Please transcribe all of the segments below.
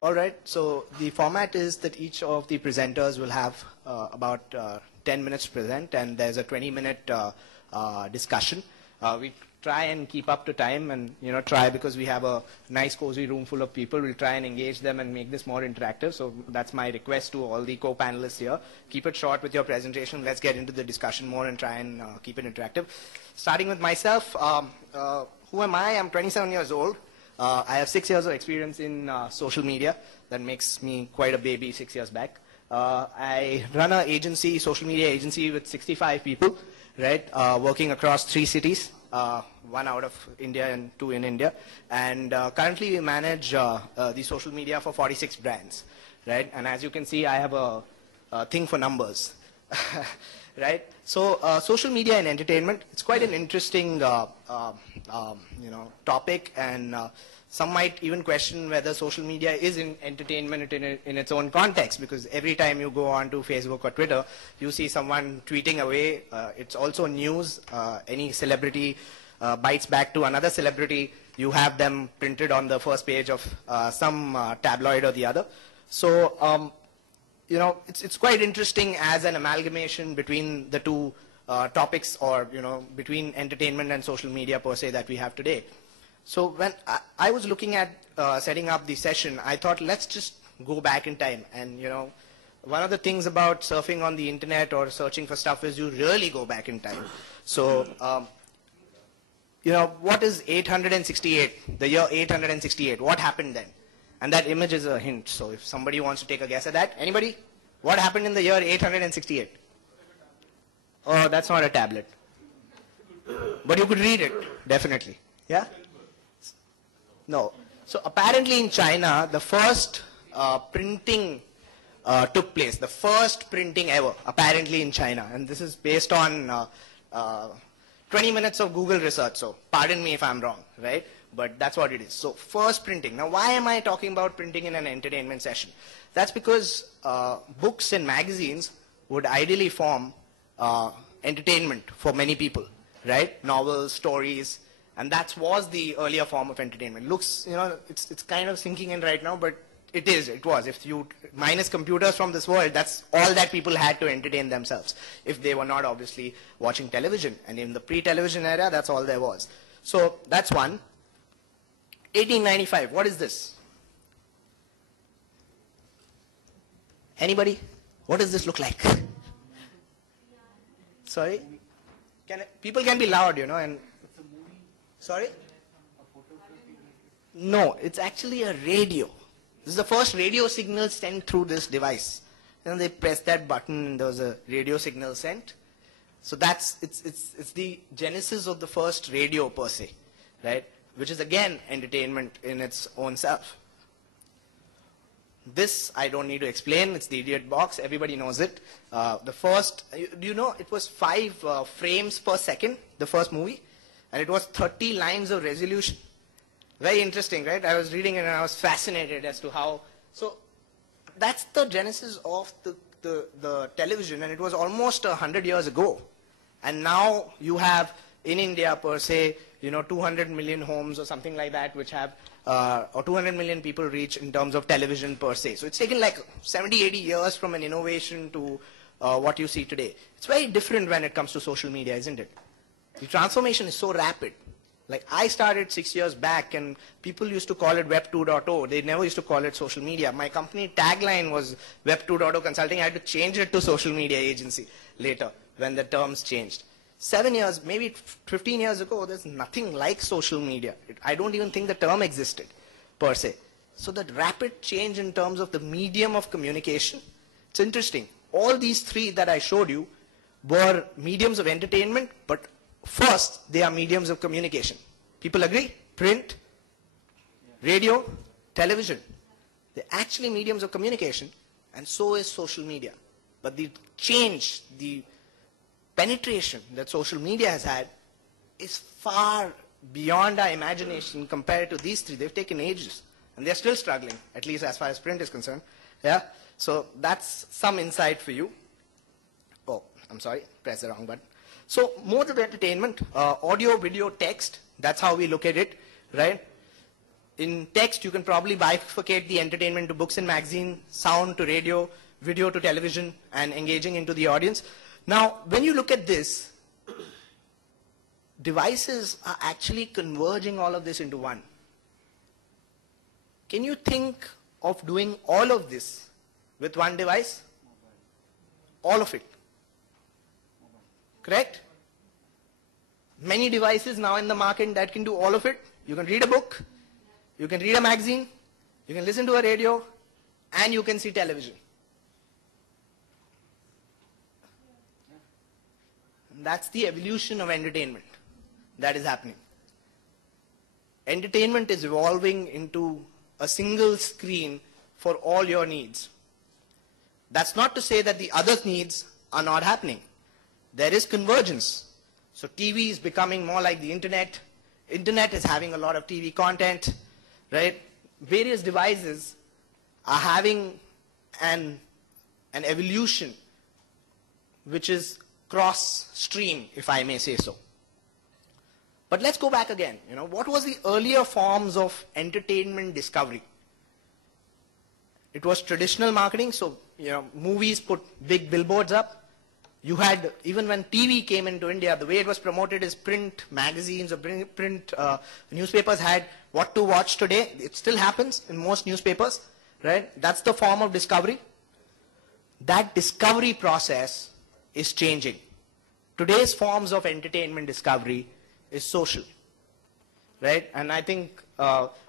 All right, so the format is that each of the presenters will have about 10 minutes to present, and there's a 20-minute discussion. We try and keep up to time and, try, because we have a nice, cozy room full of people. We'll try and engage them and make this more interactive. So that's my request to all the co-panelists here. Keep it short with your presentation. Let's get into the discussion more and try and keep it interactive. Starting with myself, who am I? I'm 27 years old. I have 6 years of experience in social media. That makes me quite a baby 6 years back. I run an agency, social media agency with 65 people, right, working across 3 cities, 1 out of India and 2 in India. And currently we manage the social media for 46 brands, right? And as you can see, I have a thing for numbers, right? So social media and entertainment, it's quite an interesting topic, and some might even question whether social media is in entertainment in its own context, because every time you go on to Facebook or Twitter, you see someone tweeting away. It's also news. Any celebrity bites back to another celebrity, you have them printed on the first page of some tabloid or the other. So it's quite interesting as an amalgamation between the two topics, or, between entertainment and social media per se that we have today. So when I was looking at setting up the session, I thought, let's just go back in time. And, one of the things about surfing on the internet or searching for stuff is you really go back in time. So, what is 868, the year 868? What happened then? And that image is a hint. So if somebody wants to take a guess at that, anybody? What happened in the year 868? Oh, that's not a tablet. But you could read it, definitely. Yeah? No. So apparently in China, the first printing took place. The first printing ever, apparently in China. And this is based on 20 minutes of Google research. So pardon me if I'm wrong, right? But that's what it is. So first printing. Now, why am I talking about printing in an entertainment session? That's because books and magazines would ideally form entertainment for many people, right? Novels, stories, and that was the earlier form of entertainment. Looks, it's kind of sinking in right now, but it was. If you minus computers from this world, that's all that people had to entertain themselves, if they were not obviously watching television. And in the pre-television era, that's all there was. So that's one. 1895, what is this? Anybody? What does this look like? Sorry? People can be loud, and... Sorry? No, it's actually a radio. This is the first radio signal sent through this device. They press that button and there was a radio signal sent. So it's the genesis of the first radio per se, right? Which is again entertainment in its own self. This I don't need to explain. It's the idiot box. Everybody knows it. The first, do you know, it was 5 frames per second, the first movie, and it was 30 lines of resolution. Very interesting, right? I was reading it and I was fascinated as to how. So that's the genesis of the television, and it was almost 100 years ago. And now you have in India per se, 200 million homes or something like that, which have, or 200 million people reach in terms of television per se. So it's taken like 70, 80 years from an innovation to what you see today. It's very different when it comes to social media, isn't it? The transformation is so rapid. Like I started 6 years back and people used to call it Web 2.0. They never used to call it social media. My company tagline was Web 2.0 Consulting. I had to change it to social media agency later when the terms changed. 7 years, maybe 15 years ago, there's nothing like social media. I don't even think the term existed, per se. So that rapid change in terms of the medium of communication, it's interesting. All these 3 that I showed you were mediums of entertainment, but first, they are mediums of communication. People agree? Print, radio, television. They're actually mediums of communication, and so is social media. But the change, the penetration that social media has had is far beyond our imagination compared to these 3. They've taken ages, and they're still struggling, at least as far as print is concerned. Yeah? So that's some insight for you. Oh, I'm sorry, press the wrong button. So modes of entertainment, audio, video, text, that's how we look at it, right? In text, you can probably bifurcate the entertainment to books and magazine, sound to radio, video to television, and engaging into the audience. Now, when you look at this, devices are actually converging all of this into one. Can you think of doing all of this with one device? All of it. Correct? Many devices now in the market that can do all of it. You can read a book, you can read a magazine, you can listen to a radio, and you can see television. And that's the evolution of entertainment that is happening. Entertainment is evolving into a single screen for all your needs. That's not to say that the other needs are not happening. There is convergence. So TV is becoming more like the internet. Internet is having a lot of TV content, right? Various devices are having an evolution which is cross-stream, if I may say so. But let's go back again. What was the earlier forms of entertainment discovery? It was traditional marketing. So, movies put big billboards up. You had, even when TV came into India, the way it was promoted is print magazines or print newspapers had what to watch today. It still happens in most newspapers, right? That's the form of discovery. That discovery process is changing. Today's forms of entertainment discovery is social, right? And I think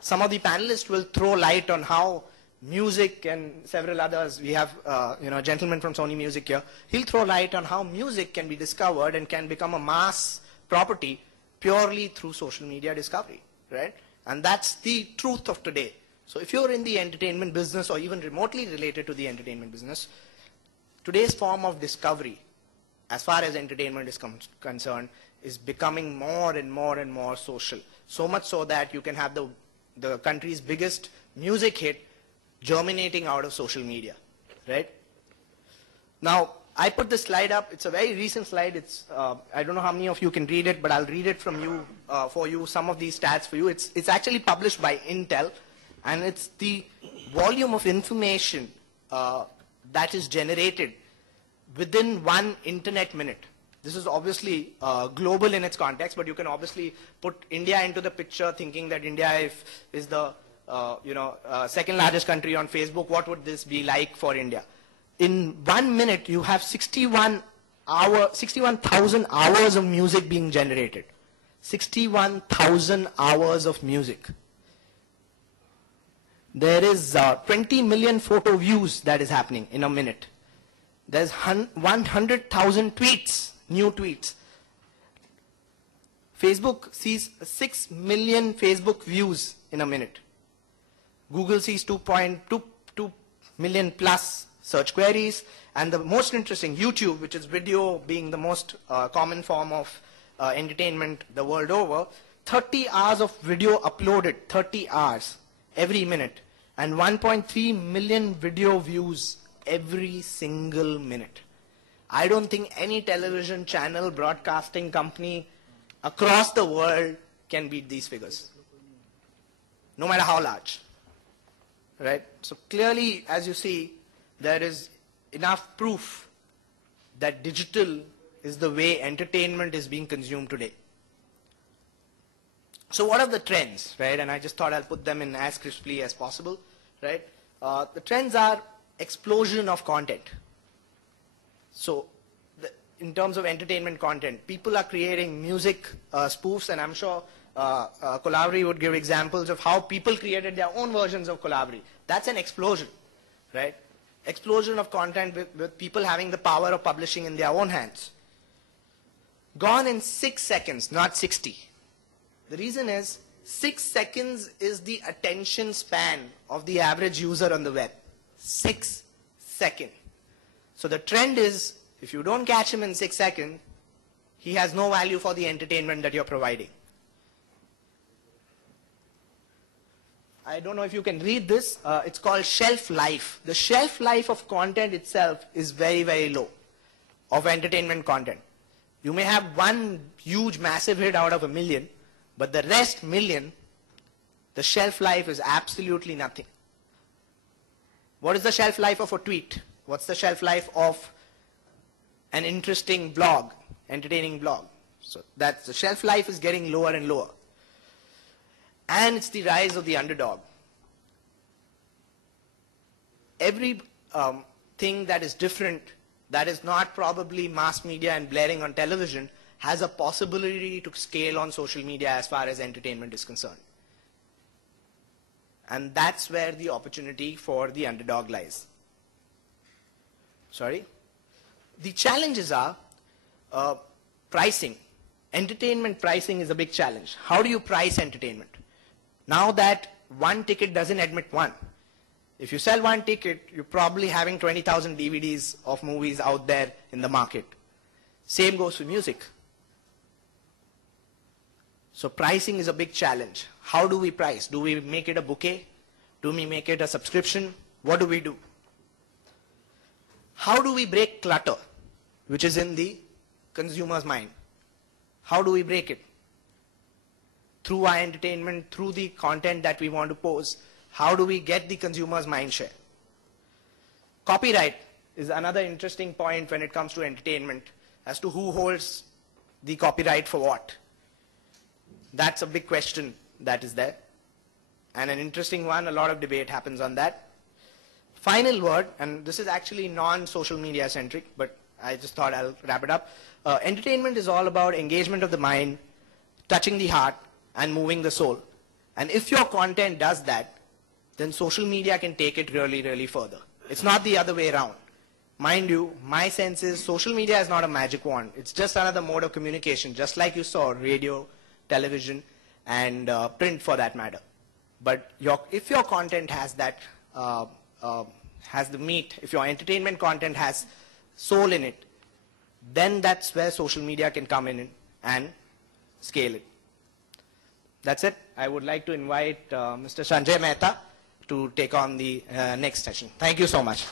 some of the panelists will throw light on how music and several others, we have a gentleman from Sony Music here, he'll throw light on how music can be discovered and can become a mass property purely through social media discovery, right? And that's the truth of today. So if you're in the entertainment business or even remotely related to the entertainment business, today's form of discovery, as far as entertainment is concerned, is becoming more and more and more social. So much so that you can have the country's biggest music hit germinating out of social media, right? Now, I put this slide up. It's a very recent slide. It's I don't know how many of you can read it, but I'll read it from you for you. Some of these stats for you. It's actually published by Intel, and it's the volume of information that is generated within 1 internet minute. This is obviously global in its context, but you can obviously put India into the picture, thinking that India is the second largest country on Facebook. What would this be like for India? In 1 minute, you have 61,000 hours of music being generated. 61,000 hours of music. There is 20 million photo views that is happening in a minute. There's 100,000 tweets, new tweets. Facebook sees 6 million Facebook views in a minute. Google sees 2.2 million plus search queries. And the most interesting, YouTube, which is video being the most common form of entertainment the world over, 30 hours of video uploaded, 30 hours every minute. And 1.3 million video views every single minute. I don't think any television channel, broadcasting company across the world can beat these figures, no matter how large, right? So clearly, as you see, there is enough proof that digital is the way entertainment is being consumed today. So what are the trends, right? And I just thought I'll put them in as crisply as possible, right? The trends are explosion of content. So in terms of entertainment content, people are creating music spoofs, and I'm sure Kolavri would give examples of how people created their own versions of Kolavri. That's an explosion, right? Explosion of content with people having the power of publishing in their own hands. Gone in 6 seconds, not 60. The reason is 6 seconds is the attention span of the average user on the web. 6 seconds. So the trend is, if you don't catch him in 6 seconds, he has no value for the entertainment that you're providing. I don't know if you can read this. It's called shelf life. The shelf life of content itself is very, very low, of entertainment content. You may have one huge, massive hit out of 1 million, but the rest million The shelf life is absolutely nothing. What is the shelf life of a tweet? What's the shelf life of an interesting blog, entertaining blog? So that's the shelf life is getting lower and lower. And it's the rise of the underdog. Every thing that is different, that is not probably mass media and blaring on television, has a possibility to scale on social media as far as entertainment is concerned. And that's where the opportunity for the underdog lies. Sorry? The challenges are pricing. Entertainment pricing is a big challenge. How do you price entertainment? Now that one ticket doesn't admit one. If you sell one ticket, you're probably having 20,000 DVDs of movies out there in the market. Same goes for music. So pricing is a big challenge. How do we price? Do we make it a bouquet? Do we make it a subscription? What do we do? How do we break clutter, which is in the consumer's mind? How do we break it? Through our entertainment, through the content that we want to post. How do we get the consumer's mind share? Copyright is another interesting point when it comes to entertainment as to who holds the copyright for what. That's a big question that is there. And an interesting one, a lot of debate happens on that. Final word, and this is actually non-social media centric, but I just thought I'll wrap it up. Entertainment is all about engagement of the mind, touching the heart, and moving the soul. And if your content does that, then social media can take it really, really further. It's not the other way around. Mind you, my sense is social media is not a magic wand. It's just another mode of communication, just like you saw radio, television, and print for that matter. But if your content has that, has the meat, if your entertainment content has soul in it, then that's where social media can come in and scale it. That's it. I would like to invite Mr. Sanjay Mehta to take on the next session. Thank you so much.